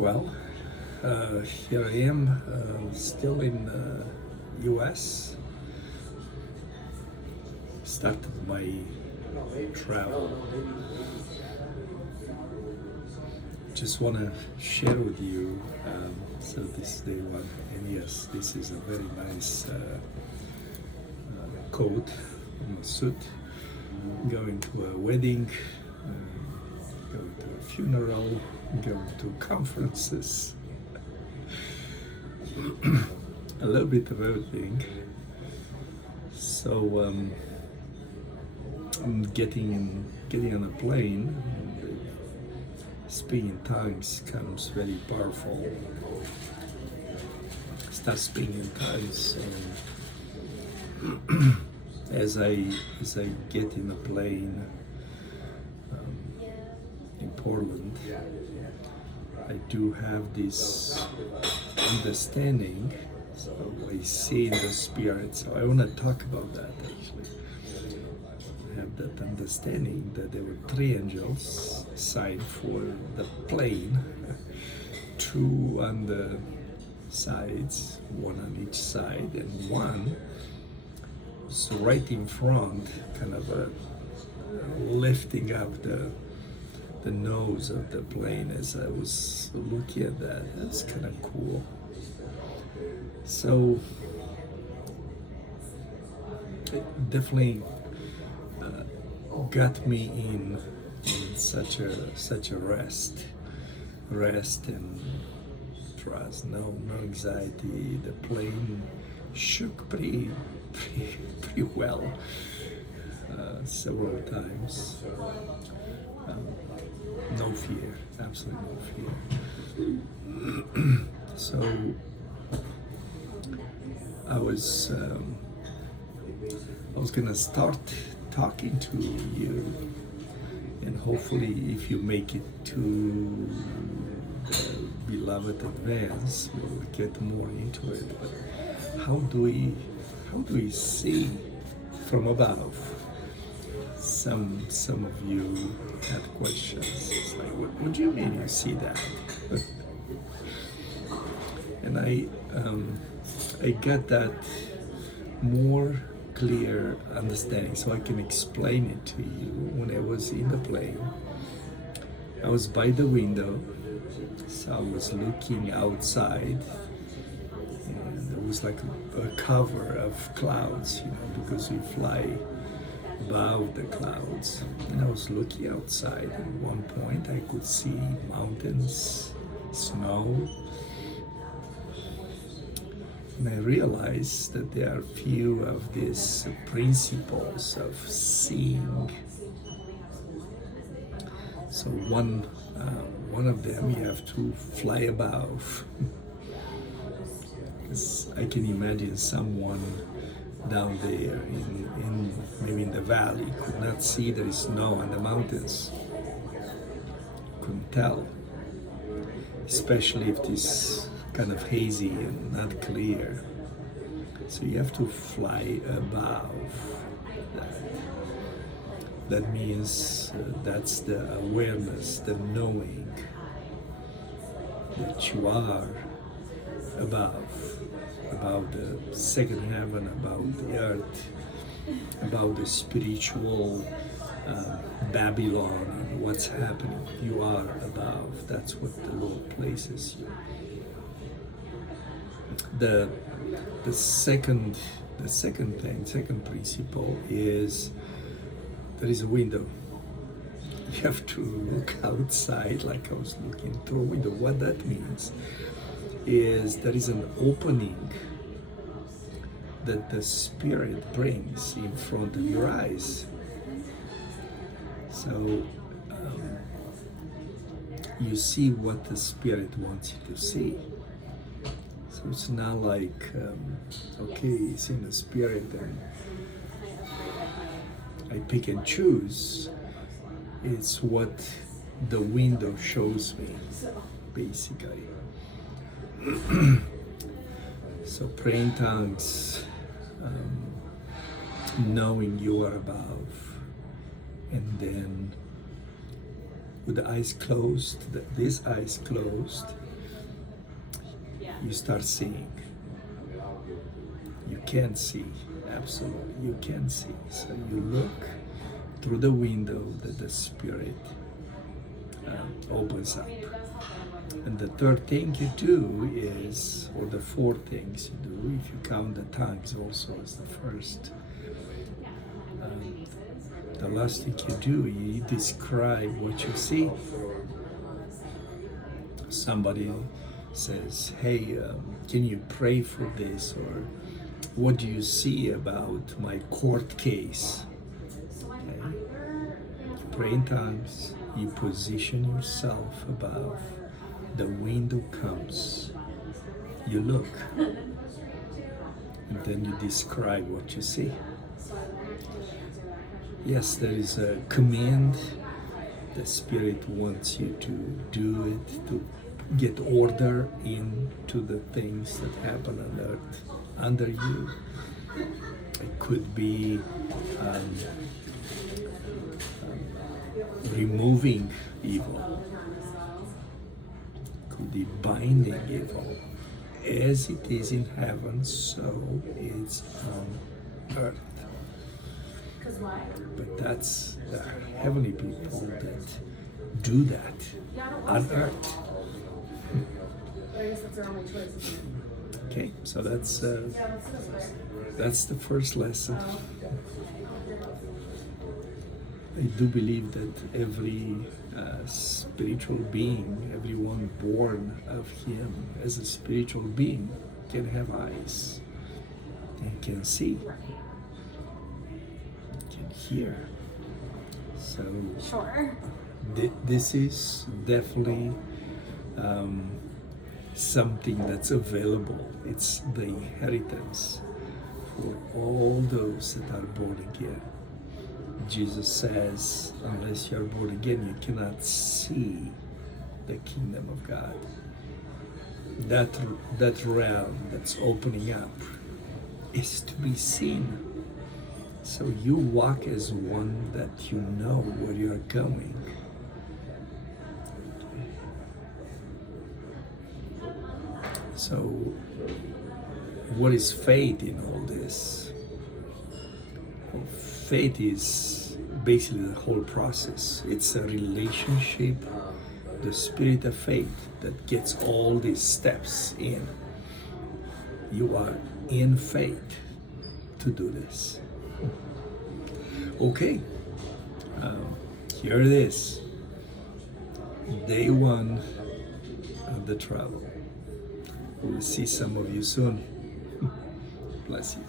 Well, here I am, still in US. Started my travel. Just want to share with you. So this is day one, and yes, this is a very nice coat, a suit. Going to a wedding, going to a funeral, going to conferences, a little bit of everything. So I'm getting on a plane. Speaking in tongues comes very powerful. Start speaking in tongues. As I get in the plane in Portland, I do have this understanding. So I see in the spirit. So I want to talk about that actually. I have that understanding that there were three angels assigned for the plane, two on the sides, one on each side, and one was right in front, kind of lifting up the nose of the plane. As I was looking at that, that's kind of cool. So it definitely got me in such a rest and trust. No anxiety. The plane shook pretty well several times. No fear, absolutely no fear. So I was gonna start talking to you, and hopefully, if you make it to the beloved advance, we'll get more into it. But how do we see from above? Some of you had questions. It's like, what do you mean you see that? And I got that more clear understanding, so I can explain it to you. When I was in the plane, I was by the window, so I was looking outside, and there was like a cover of clouds, because we fly above the clouds. And I was looking outside. At one point, I could see mountains, snow. And I realized that there are few of these principles of seeing. So one of them, you have to fly above. Because I can imagine someone down there in maybe in the valley could not see there is snow on the mountains. Couldn't tell, especially if it's kind of hazy and not clear. So you have to fly above that. That means that's the awareness, the knowing that you are above the second heaven, about the earth, about the spiritual Babylon and what's happening. You are above. That's what the Lord places you. The second principle is there is a window. You have to look outside, like I was looking through a window. What that means is there is an opening that the Spirit brings in front of your eyes. So you see what the Spirit wants you to see. So it's not like, okay, it's in the Spirit and I pick and choose. It's what the window shows me, basically. So praying tongues, knowing you are above, and then with the eyes closed, these eyes closed, you start seeing. You can see, absolutely, you can see. So you look through the window that the Spirit opens up. And the third thing you do is, or the four things you do, if you count the tongues also as the first, the last thing you do, you describe what you see. Somebody says, hey, can you pray for this? Or what do you see about my court case? Okay. You pray in tongues, you position yourself above, the window comes, you look, and then you describe what you see. Yes, there is a command. The Spirit wants you to do it, to get order into the things that happen on earth under you. It could be removing evil, it could be binding evil. As it is in heaven, so it's on earth. But that's the heavenly people that do that on earth. Okay, so that's the first lesson. I do believe that every spiritual being, everyone born of Him as a spiritual being, can have eyes and can see, can hear. So Sure. This is definitely something that's available. It's the inheritance for all those that are born again. Jesus says, unless you are born again, you cannot see the kingdom of God. That realm that's opening up is to be seen. So you walk as one that you know where you are going. So what is faith in all this? Well, faith is basically the whole process. It's a relationship, the spirit of faith that gets all these steps in. You are in faith to do this. Okay, here it is. Day one of the travel. We'll see some of you soon. Bless you.